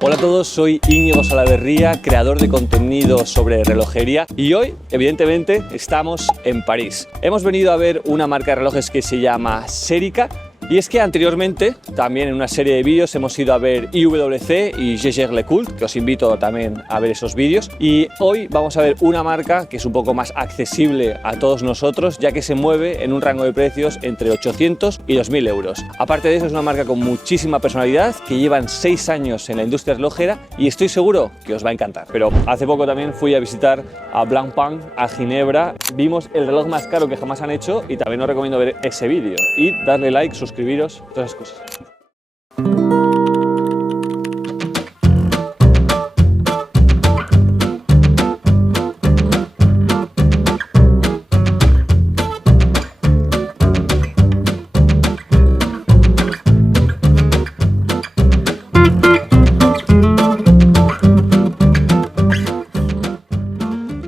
Hola a todos, soy Íñigo Salaverría, creador de contenido sobre relojería y hoy, evidentemente, estamos en París. Hemos venido a ver una marca de relojes que se llama Serica. Y es que anteriormente, también en una serie de vídeos, hemos ido a ver IWC y Jaeger LeCoultre, que os invito también a ver esos vídeos. Y hoy vamos a ver una marca que es un poco más accesible a todos nosotros, ya que se mueve en un rango de precios entre 800 y 2000 euros. Aparte de eso, es una marca con muchísima personalidad, que llevan 6 años en la industria relojera y estoy seguro que os va a encantar. Pero hace poco también fui a visitar a Blancpain, a Ginebra. Vimos el reloj más caro que jamás han hecho y también os recomiendo ver ese vídeo. Y darle like, suscribiros, todas esas cosas.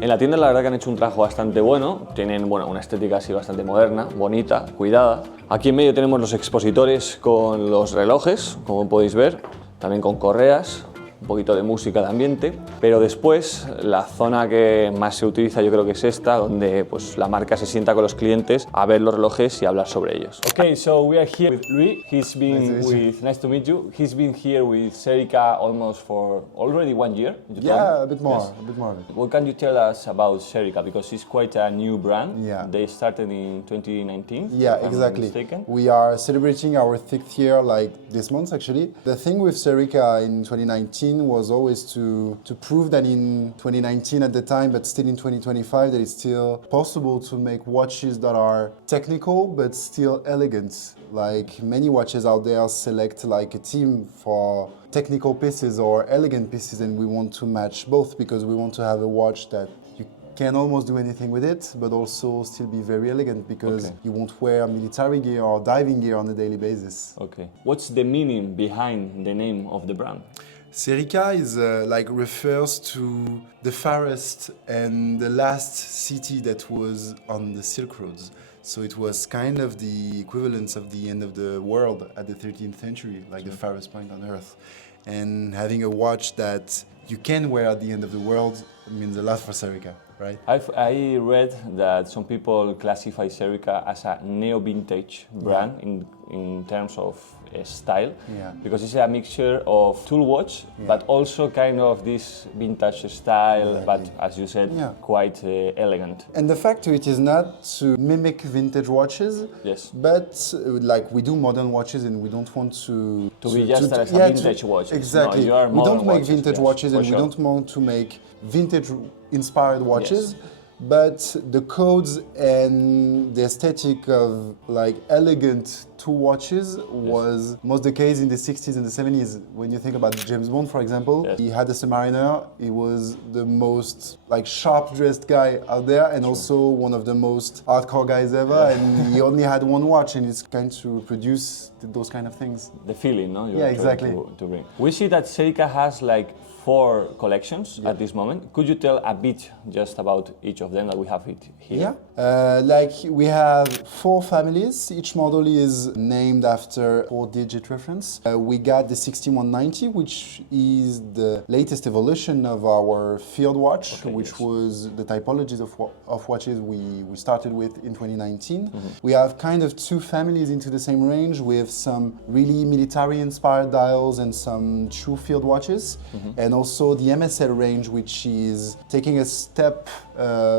En la tienda la verdad que han hecho un trabajo bastante bueno, tienen una estética así bastante moderna, bonita, cuidada. Aquí en medio tenemos los expositores con los relojes, como podéis ver, también con correas, un poquito de música de ambiente, pero después la zona que más se utiliza yo creo que es esta, donde pues la marca se sienta con los clientes a ver los relojes y hablar sobre ellos. Okay, so we are here with Luis. Nice to meet you. He's been here with Serica almost for already 1 year. Yeah, a bit more. What can you tell us about Serica? Because it's quite a new brand. Yeah. They started in 2019. Yeah, if I'm exactly. not mistaken. We are celebrating our 6th year like this month actually. The thing with Serica in 2019 was always to prove that in 2019 at the time, but still in 2025, that it's still possible to make watches that are technical but still elegant. Like many watches out there select like a team for technical pieces or elegant pieces, and we want to match both because we want to have a watch that you can almost do anything with it, but also still be very elegant because you won't wear military gear or diving gear on a daily basis. Okay. What's the meaning behind the name of the brand? Serica is refers to the farthest and the last city that was on the Silk Roads. So it was kind of the equivalence of the end of the world at the 13th century, like the farthest point on Earth. And having a watch that you can wear at the end of the world means a lot for Serica, right? I read that some people classify Serica as a neo-vintage brand in terms of style, because it's a mixture of tool watch, but also kind of this vintage style, but as you said, quite elegant. And the fact to it is not to mimic vintage watches, but like we do modern watches and we don't want to be just as a vintage watch. Exactly. No, we don't make vintage watches and we don't want to make vintage inspired watches. But the codes and the aesthetic of like elegant tool watches was most the case in the 60s and the 70s. When you think about James Bond, for example, he had a Submariner. He was the most like sharp dressed guy out there and also one of the most hardcore guys ever. And he only had one watch, and it's kind to produce those kind of things. The feeling, no? Yeah, exactly. To bring. We see that Serica has like 4 collections at this moment. Could you tell a bit just about each of them that we have it here? Yeah, like we have 4 families. Each model is named after 4-digit reference. We got the 6190, which is the latest evolution of our field watch, which was the typologies of watches we started with in 2019. We have kind of 2 families into the same range with some really military-inspired dials and some true field watches. And also the MSL range, which is taking a step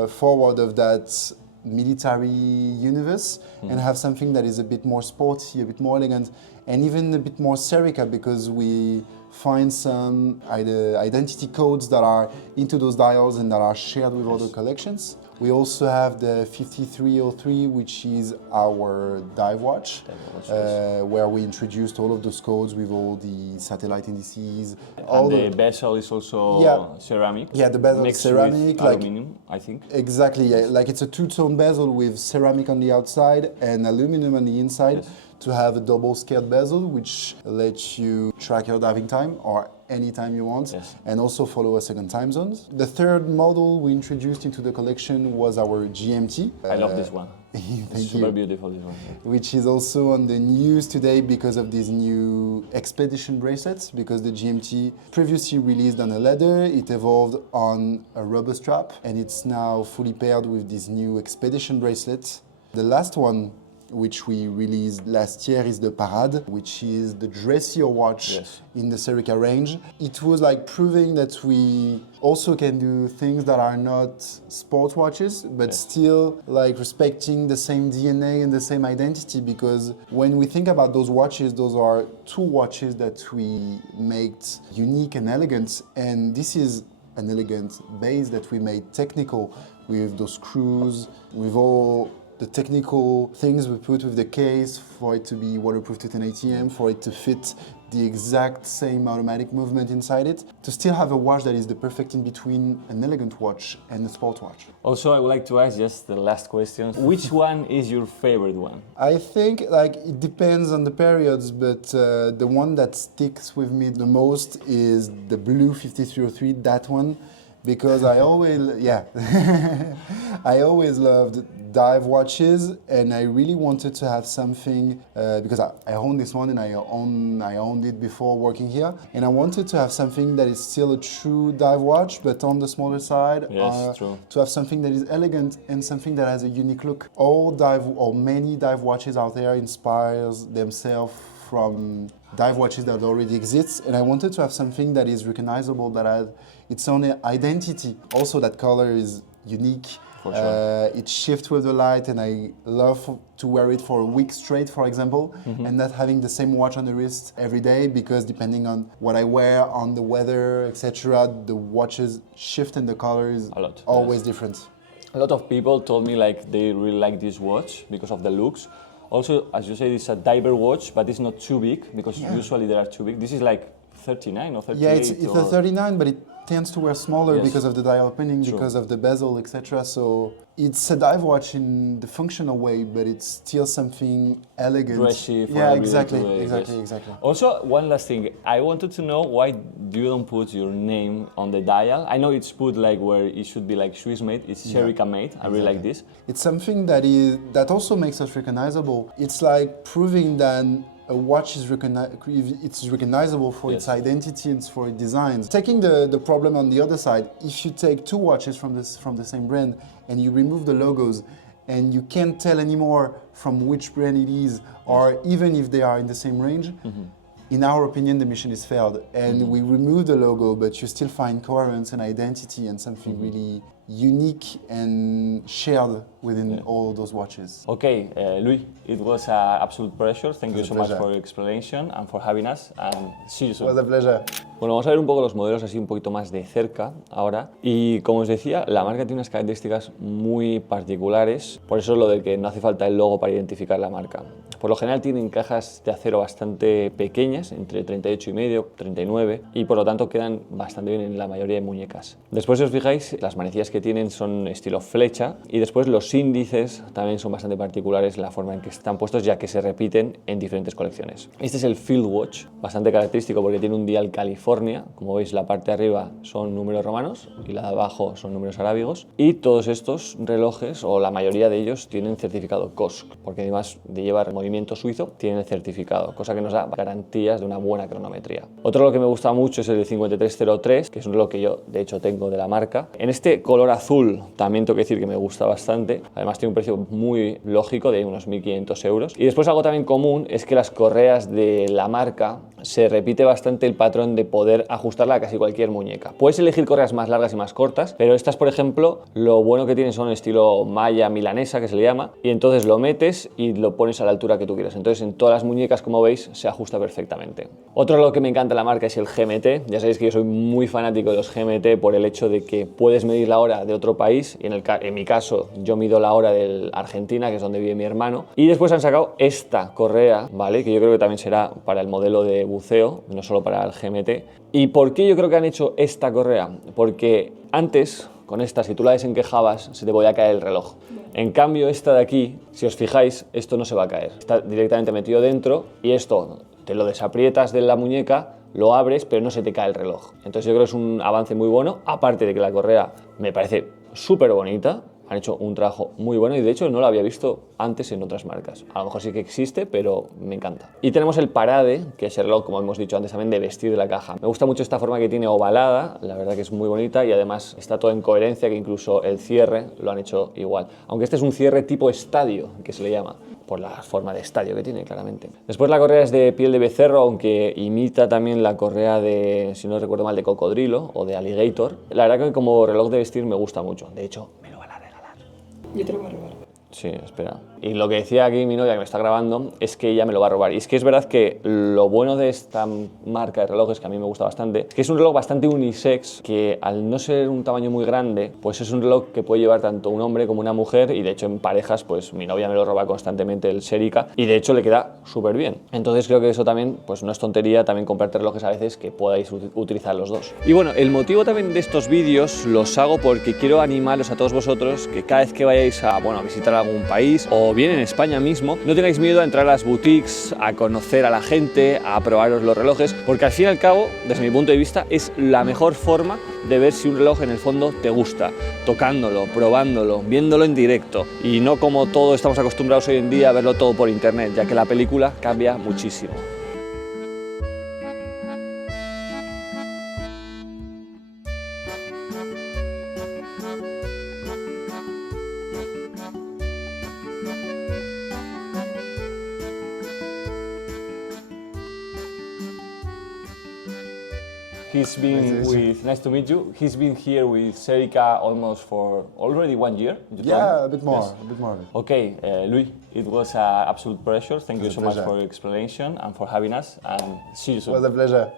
forward of that military universe and have something that is a bit more sporty, a bit more elegant, and even a bit more Serica, because we find some identity codes that are into those dials and that are shared with other collections. We also have the 5303, which is our dive watch, where we introduced all of those codes with all the satellite indices. And the bezel is also ceramic. Yeah, the bezel is ceramic. Like aluminum, I think. Exactly, like it's a 2-tone bezel with ceramic on the outside and aluminum on the inside to have a double scaled bezel, which lets you track your diving time or any time you want, Yes. and also follow a second time zone. The third model we introduced into the collection was our GMT. I love this one. Thank Super you. beautiful, this one. Which is also on the news today because of these new expedition bracelets, because the GMT previously released on a leather, it evolved on a rubber strap, and it's now fully paired with this new expedition bracelet. The last one, which we released last year, is the Parade, which is the dressier watch Yes. in the Serica range. It was like proving that we also can do things that are not sport watches, but still like respecting the same DNA and the same identity, because when we think about those watches, those are two watches that we made unique and elegant, and this is an elegant base that we made technical with those screws, with all the technical things we put with the case for it to be waterproof to 10 ATM, for it to fit the exact same automatic movement inside it, to still have a watch that is the perfect in between an elegant watch and a sport watch. Also, I would like to ask just the last question. Which one is your favorite one? I think like it depends on the periods, but the one that sticks with me the most is the blue 5303, that one, because I always, I always loved dive watches, and I really wanted to have something because I own this one and I owned it before working here, and I wanted to have something that is still a true dive watch but on the smaller side. Yes, true. To have something that is elegant and something that has a unique look. Many dive watches out there inspires themselves from dive watches that already exist, and I wanted to have something that is recognizable, that has its own identity. Also, that color is unique. For sure. It shifts with the light, and I love to wear it for a week straight, for example, and not having the same watch on the wrist every day, because depending on what I wear, on the weather, etc., the watches shift and the color is always different. A lot of people told me like they really like this watch because of the looks. Also, as you said, it's a diver watch, but it's not too big, because usually they are too big. This is like 39 or 38. Yeah, it's a 39, but it tends to wear smaller because of the dial opening, True. because of the bezel, etc. So it's a dive watch in the functional way, but it's still something elegant. Dressy for yeah, every exactly, day, exactly, yes. exactly. Also, one last thing. I wanted to know why you don't put your name on the dial. I know it's put like where it should be like Swiss made. It's Serica made. I really like this. It's something that also makes us recognizable. It's like proving that a watch is it's recognizable for its identity and for its designs. Taking the problem on the other side, if you take two watches from the same brand and you remove the logos, and you can't tell anymore from which brand it is, or even if they are in the same range, in our opinion, the mission is failed. And we remove the logo, but you still find coherence and identity and something really unique and shared within all those watches. Okay, Louis, it was an absolute pleasure. Thank you so much pleasure. for your explanation and for having us, and see you soon. It was a pleasure. Bueno, vamos a ver un poco los modelos así un poquito más de cerca ahora. Y como os decía, la marca tiene unas características muy particulares, por eso es lo de que no hace falta el logo para identificar la marca. Por lo general tienen cajas de acero bastante pequeñas, entre 38,5 y 39, y por lo tanto quedan bastante bien en la mayoría de muñecas. Después, si os fijáis, las manecillas que tienen son estilo flecha, y después los índices también son bastante particulares la forma en que están puestos, ya que se repiten en diferentes colecciones. Este es el Field Watch, bastante característico porque tiene un dial California. Como veis, la parte de arriba son números romanos y la de abajo son números arábigos, y todos estos relojes, o la mayoría de ellos, tienen certificado COSC, porque además de llevar movimiento suizo, tienen el certificado, cosa que nos da garantías de una buena cronometría. Otro reloj que me gusta mucho es el 5303, que es un reloj que yo de hecho tengo de la marca. En este color azul también tengo que decir que me gusta bastante, además tiene un precio muy lógico de unos 1.500 euros. Y después algo también común es que las correas de la marca se repite bastante el patrón de poder ajustarla a casi cualquier muñeca. Puedes elegir correas más largas y más cortas, pero estas, por ejemplo, lo bueno que tienen son estilo malla milanesa, que se le llama, y entonces lo metes y lo pones a la altura que tú quieras. Entonces en todas las muñecas, como veis, se ajusta perfectamente. Otro reloj que me encanta de la marca es el GMT. Ya sabéis que yo soy muy fanático de los GMT por el hecho de que puedes medir la hora de otro país, y en mi caso yo mido la hora de Argentina, que es donde vive mi hermano. Y después han sacado esta correa, ¿vale? Que yo creo que también será para el modelo de buceo, no solo para el GMT. ¿Y por qué yo creo que han hecho esta correa? Porque antes, con esta, si tú la desencajabas, se te podía caer el reloj. En cambio, esta de aquí, si os fijáis, esto no se va a caer. Está directamente metido dentro y esto te lo desaprietas de la muñeca, lo abres, pero no se te cae el reloj. Entonces yo creo que es un avance muy bueno, aparte de que la correa me parece súper bonita. Han hecho un trabajo muy bueno y de hecho no lo había visto antes en otras marcas. A lo mejor sí que existe, pero me encanta. Y tenemos el parade, que es el reloj, como hemos dicho antes también, de vestir de la caja. Me gusta mucho esta forma que tiene ovalada, la verdad que es muy bonita y además está todo en coherencia, que incluso el cierre lo han hecho igual. Aunque este es un cierre tipo estadio, que se le llama, por la forma de estadio que tiene, claramente. Después la correa es de piel de becerro, aunque imita también la correa de, si no recuerdo mal, de cocodrilo o de alligator. La verdad que como reloj de vestir me gusta mucho. De hecho, me lo van a regalar. Yo te lo voy a robar. Sí, espera. Y lo que decía aquí mi novia que me está grabando es que ella me lo va a robar. Y es que es verdad que lo bueno de esta marca de relojes, que a mí me gusta bastante, es que es un reloj bastante unisex, que al no ser un tamaño muy grande, pues es un reloj que puede llevar tanto un hombre como una mujer, y de hecho en parejas, pues mi novia me lo roba constantemente, el Serica, y de hecho le queda súper bien. Entonces creo que eso también, pues no es tontería también comprarte relojes a veces que podáis utilizar los dos. Y bueno, el motivo también de estos vídeos los hago porque quiero animaros a todos vosotros que cada vez que vayáis a, bueno, a visitar algún país o bien en España mismo, no tengáis miedo a entrar a las boutiques, a conocer a la gente, a probaros los relojes, porque al fin y al cabo, desde mi punto de vista, es la mejor forma de ver si un reloj en el fondo te gusta, tocándolo, probándolo, viéndolo en directo, y no como todos estamos acostumbrados hoy en día a verlo todo por internet, ya que la película cambia muchísimo. He's been with, nice to meet you. He's been here with Serica almost for already 1 year. Yeah, a bit more, yes. A bit more. Okay, Louis, it was an absolute pleasure. Thank you so much pleasure. for your explanation and for having us. And see you soon. It was a pleasure.